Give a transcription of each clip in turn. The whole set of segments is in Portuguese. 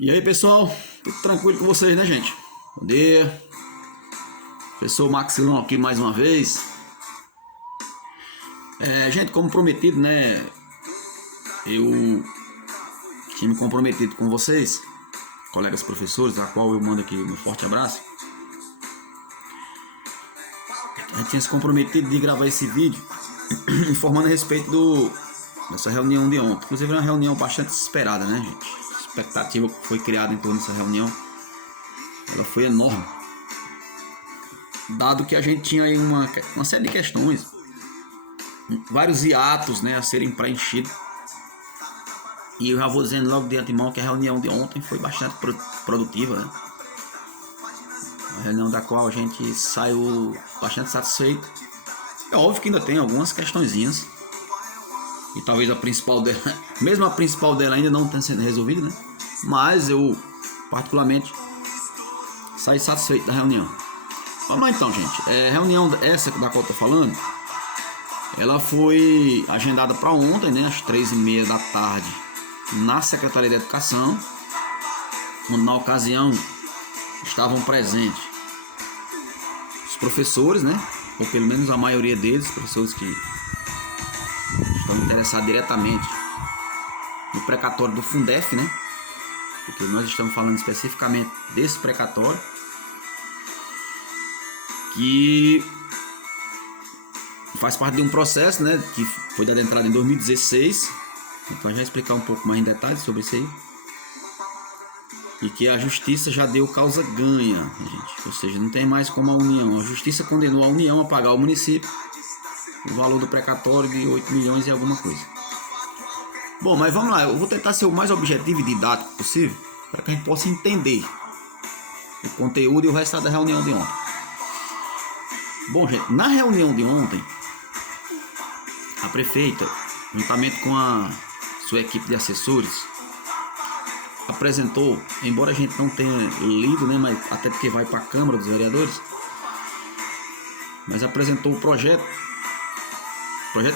E aí, pessoal, tudo tranquilo com vocês, né, gente? Bom dia. Professor Maxilão aqui mais uma vez. Gente, como prometido, né? Eu tinha me comprometido com vocês, colegas professores, a qual eu mando aqui um forte abraço. A gente tinha se comprometido de gravar esse vídeo informando a respeito dessa reunião de ontem. Inclusive, é uma reunião bastante esperada, né, gente? A expectativa que foi criada em torno dessa reunião, ela foi enorme. Dado que a gente tinha aí uma série de questões, vários hiatos, né, a serem preenchidos. E eu já vou dizendo logo de antemão que a reunião de ontem foi bastante produtiva, né? Uma reunião da qual a gente saiu bastante satisfeito. É óbvio que ainda tem algumas questõezinhas. E talvez a principal dela, mesmo a principal dela ainda não tenha sido resolvida, né? Mas eu, particularmente, saí satisfeito da reunião. Vamos lá então, gente. Reunião essa da qual eu tô falando, ela foi agendada para ontem, né? Às 3h30 da tarde, na Secretaria de Educação, onde na ocasião estavam presentes os professores, né? Ou pelo menos a maioria deles, professores que estão interessados diretamente no precatório do Fundef, né? Porque nós estamos falando especificamente desse precatório, que faz parte de um processo, né, que foi dado entrada em 2016. Então, já explicar um pouco mais em detalhes sobre isso aí. E que a justiça já deu causa ganha, gente. Ou seja, não tem mais como a União. A justiça condenou a União a pagar ao município o valor do precatório de 8 milhões e alguma coisa. Bom, mas vamos lá. Eu vou tentar ser o mais objetivo e didático possível, para que a gente possa entender o conteúdo e o resultado da reunião de ontem. Bom, gente, na reunião de ontem, a prefeita, juntamente com a sua equipe de assessores, apresentou, embora a gente não tenha lido, né, mas até porque vai para a Câmara dos Vereadores, mas apresentou o projeto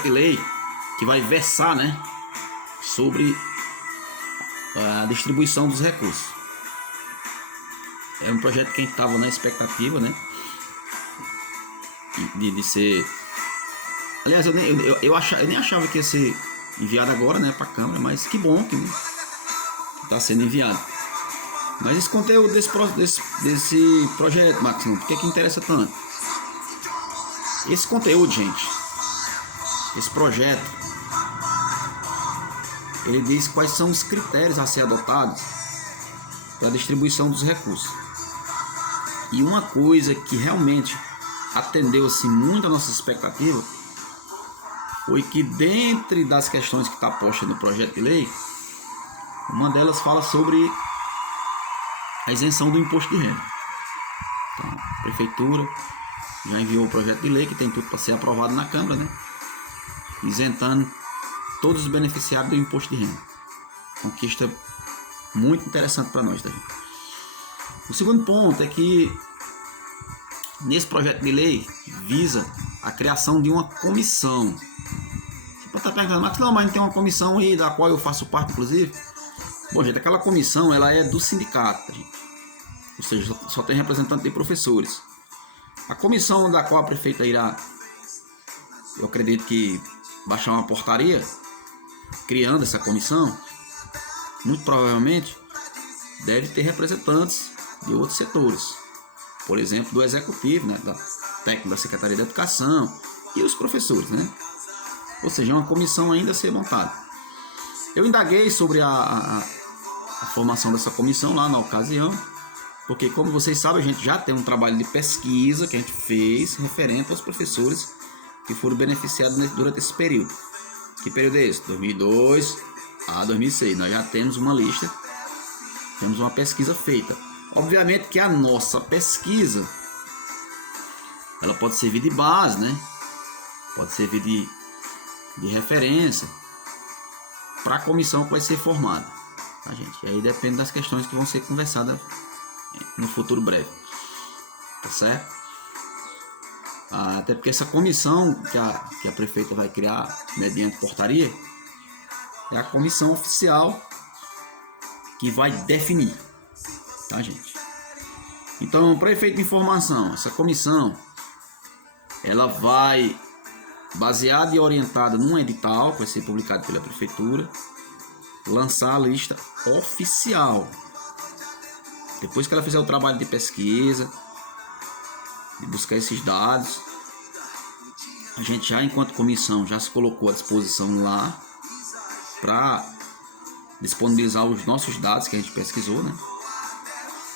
de lei que vai versar, né, sobre a distribuição dos recursos. É um projeto que a gente estava na expectativa, né, de ser... Aliás, eu nem achava que ia ser enviado agora, né, para a Câmara, mas que bom que está sendo enviado. Mas esse conteúdo desse projeto, Maximum, por que interessa tanto? Esse conteúdo, gente, esse projeto, ele diz quais são os critérios a ser adotados para a distribuição dos recursos. E uma coisa que realmente atendeu assim, muito a nossa expectativa foi que, dentre das questões que está posta no projeto de lei, uma delas fala sobre a isenção do imposto de renda. Então, a prefeitura já enviou o projeto de lei, que tem tudo para ser aprovado na Câmara, né? Isentando todos os beneficiários do imposto de renda. Conquista muito interessante para nós, tá, gente? O segundo ponto é que nesse projeto de lei visa a criação de uma comissão. Você pode estar perguntando, mas não tem uma comissão aí da qual eu faço parte, inclusive. Bom, gente, aquela comissão ela é do sindicato, gente. Ou seja, só tem representante de professores. A comissão da qual a prefeita irá, eu acredito que baixar uma portaria criando essa comissão, muito provavelmente deve ter representantes de outros setores. Por exemplo, do executivo, né, da técnica da Secretaria de Educação e os professores, né? Ou seja, é uma comissão ainda a ser montada. Eu indaguei sobre a formação dessa comissão lá na ocasião, porque, como vocês sabem, a gente já tem um trabalho de pesquisa que a gente fez referente aos professores que foram beneficiados durante esse período. Que período é esse? 2002 a 2006. Nós já temos uma lista, temos uma pesquisa feita. Obviamente que a nossa pesquisa, ela pode servir de base, né? Pode servir de referência para a comissão que vai ser formada, tá, gente? E aí depende das questões que vão ser conversadas no futuro breve, tá certo? Até porque essa comissão que a prefeita vai criar mediante portaria é a comissão oficial que vai definir, tá, gente? Então, para efeito de informação, essa comissão ela vai, baseada e orientada num edital que vai ser publicado pela prefeitura, lançar a lista oficial. Depois que ela fizer o trabalho de pesquisa, de buscar esses dados, a gente já, enquanto comissão, já se colocou à disposição lá para disponibilizar os nossos dados que a gente pesquisou, né?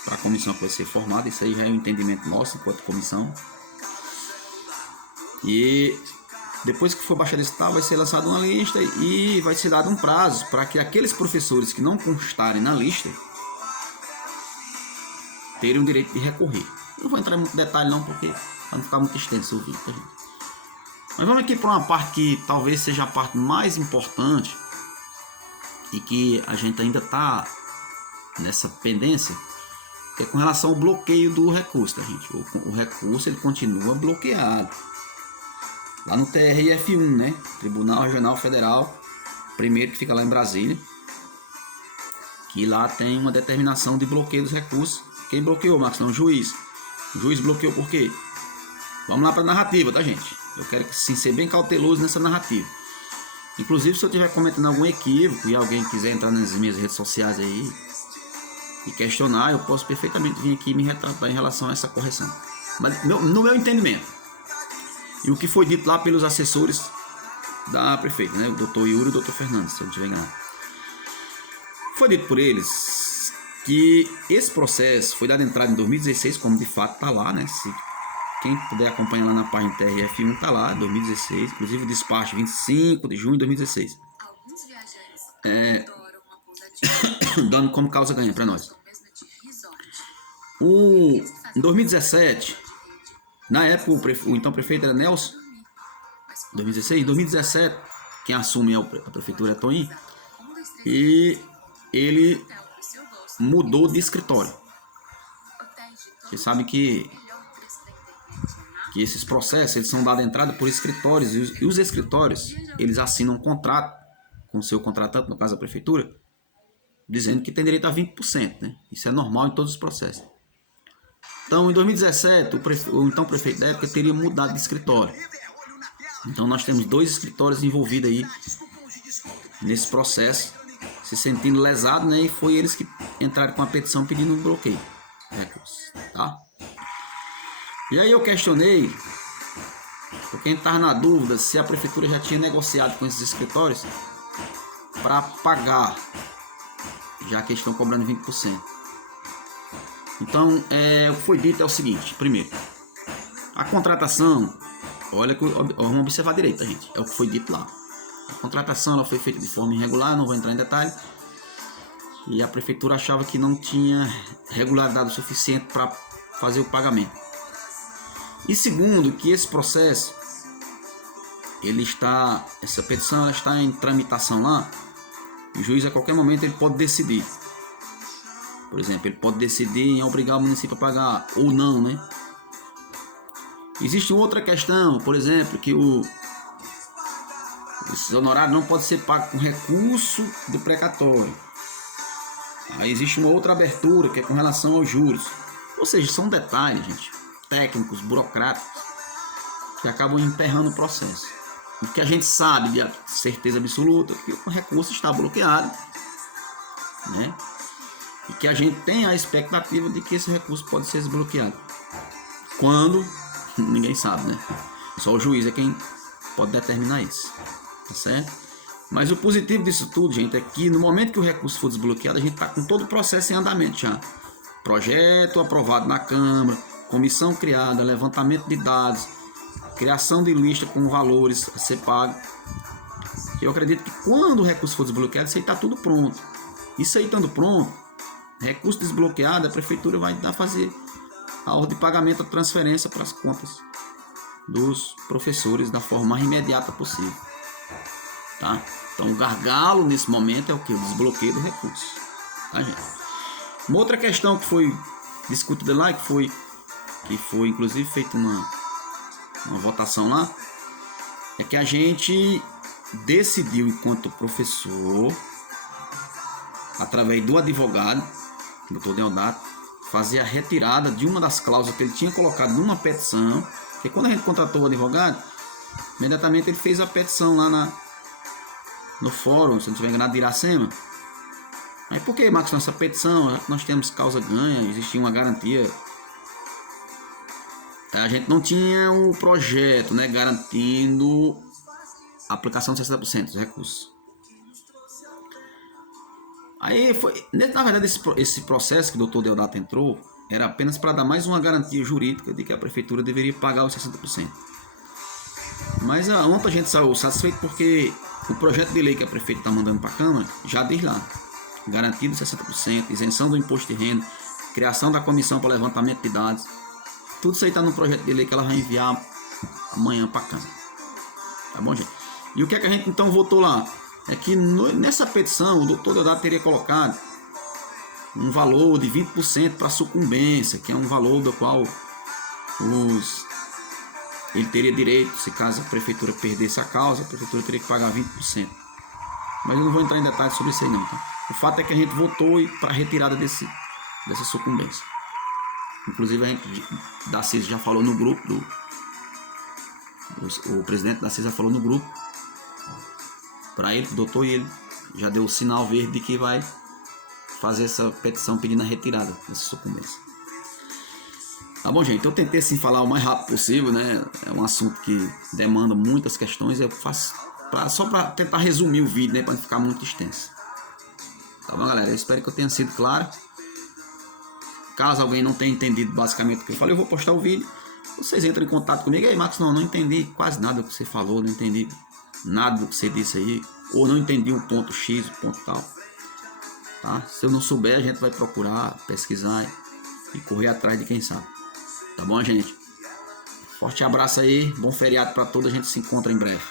Para a comissão que vai ser formada. Isso aí já é um entendimento nosso enquanto comissão. E depois que for baixado esse tal, vai ser lançada uma lista e vai ser dado um prazo para que aqueles professores que não constarem na lista terem o direito de recorrer. Não vou entrar em muito detalhe não, porque para não ficar muito extenso o vídeo, tá, gente? Mas vamos aqui para uma parte que talvez seja a parte mais importante e que a gente ainda está nessa pendência, que é com relação ao bloqueio do recurso, tá, gente? O recurso ele continua bloqueado lá no TRF1, né? Tribunal Regional Federal, primeiro, que fica lá em Brasília, que lá tem uma determinação de bloqueio dos recursos. Quem bloqueou, Marcos? Não, o juiz. O juiz bloqueou por quê? Vamos lá para a narrativa, tá, gente? Eu quero sim ser bem cauteloso nessa narrativa. Inclusive, se eu estiver cometendo algum equívoco e alguém quiser entrar nas minhas redes sociais aí e questionar, eu posso perfeitamente vir aqui e me retratar em relação a essa correção. Mas no meu entendimento, e o que foi dito lá pelos assessores da prefeita, né? O doutor Yuri e o doutor Fernandes, se eu não estiver enganado. Foi dito por eles que esse processo foi dado entrada em 2016, como de fato está lá, né? Se quem puder acompanhar lá na página TRF1, está lá, 2016, inclusive o despacho 25 de junho de 2016. Dando como causa ganha para nós. Em 2017, na época o então prefeito era Nelson, 2016, em 2017, quem assume a prefeitura é Toninho, e ele mudou de escritório. Você sabe que esses processos eles são dados entrada por escritórios, e os escritórios eles assinam um contrato com o seu contratante, no caso a prefeitura, dizendo que tem direito a 20%, né? Isso é normal em todos os processos. Então, em 2017, o então prefeito da época teria mudado de escritório. Então, nós temos 2 escritórios envolvidos aí nesse processo, se sentindo lesados, né? E foi eles que entraram com a petição pedindo um bloqueio de recursos, tá? E aí eu questionei, por quem estava na dúvida, se a prefeitura já tinha negociado com esses escritórios para pagar, já que eles estão cobrando 20%. Então, o que foi dito é o seguinte: primeiro, a contratação, olha que vamos observar direito, gente, é o que foi dito lá. A contratação ela foi feita de forma irregular, não vou entrar em detalhe, e a prefeitura achava que não tinha regularidade suficiente para fazer o pagamento. E segundo, que esse processo, essa petição ela está em tramitação lá, e o juiz a qualquer momento ele pode decidir. Por exemplo, ele pode decidir em obrigar o município a pagar ou não, né? Existe outra questão, por exemplo, que esses honorários não podem ser pagos com recurso do precatório. Aí existe uma outra abertura que é com relação aos juros. Ou seja, são detalhes, gente, técnicos, burocráticos, que acabam emperrando o processo. O que a gente sabe de certeza absoluta é que o recurso está bloqueado, né? E que a gente tem a expectativa de que esse recurso pode ser desbloqueado. Quando? Ninguém sabe, né? Só o juiz é quem pode determinar isso, tá certo? Mas o positivo disso tudo, gente, é que no momento que o recurso for desbloqueado, a gente está com todo o processo em andamento já. Projeto aprovado na Câmara, comissão criada, levantamento de dados, criação de lista com valores a ser pago. Eu acredito que quando o recurso for desbloqueado, isso aí está tudo pronto. Isso aí estando pronto, recurso desbloqueado, a prefeitura vai fazer a ordem de pagamento, a transferência para as contas dos professores da forma mais imediata possível, tá? Então o gargalo nesse momento é o que? O desbloqueio do recurso, tá, gente? Uma outra questão que foi discutida lá, que foi inclusive feita uma votação lá, é que a gente decidiu, enquanto professor, através do advogado, Dr. Deodato, fazer a retirada de uma das cláusulas que ele tinha colocado numa petição, porque quando a gente contratou o advogado, imediatamente ele fez a petição lá no fórum, se não estiver enganado, de Iracema. Aí por que, Marcos, nessa petição nós temos causa ganha, existia uma garantia. A gente não tinha o projeto, né, garantindo a aplicação de 60% dos recursos. Aí foi, na verdade, esse processo que o Dr. Deodato entrou era apenas para dar mais uma garantia jurídica de que a prefeitura deveria pagar os 60%. Mas ontem a gente saiu satisfeito porque o projeto de lei que a prefeita está mandando para a Câmara já diz lá: garantia de 60%, isenção do imposto de renda, criação da comissão para levantamento de dados. Tudo isso aí está no projeto de lei que ela vai enviar amanhã para a Câmara. Tá bom, gente? E o que é que a gente então votou lá? É que nessa petição o Dr. Deodato teria colocado um valor de 20% para sucumbência, que é um valor do qual ele teria direito, se caso a prefeitura perdesse a causa, a prefeitura teria que pagar 20%. Mas eu não vou entrar em detalhes sobre isso aí não, tá? O fato é que a gente votou para a retirada dessa sucumbência. Inclusive a gente da CISA já falou no grupo, o presidente da CISA falou no grupo para ele, o doutor, e ele já deu o sinal verde de que vai fazer essa petição pedindo a retirada dessa sucumbência. Tá bom, gente? Eu tentei assim falar o mais rápido possível, né? É um assunto que demanda muitas questões, eu faço só para tentar resumir o vídeo, né? Para não ficar muito extenso. Tá bom, galera? Eu espero que eu tenha sido claro. Caso alguém não tenha entendido basicamente o que eu falei, eu vou postar o vídeo. Vocês entram em contato comigo. Ei, Marcos, não entendi quase nada do que você falou, não entendi nada do que você disse aí, ou não entendi o ponto X, o ponto tal. Tá? Se eu não souber, a gente vai procurar, pesquisar e correr atrás de quem sabe. Tá bom, gente? Forte abraço aí, bom feriado para todos, a gente se encontra em breve.